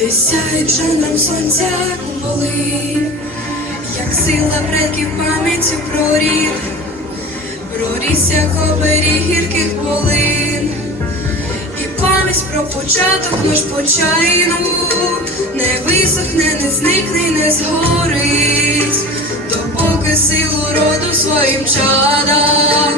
де сяють жанром сонця куполи, як сила предків пам'яттю прорік, прорісся оберіг гірких полин, і пам'ять про початок наш почайну не висохне, не зникне, не згорить, допоки силу роду своїм чадам,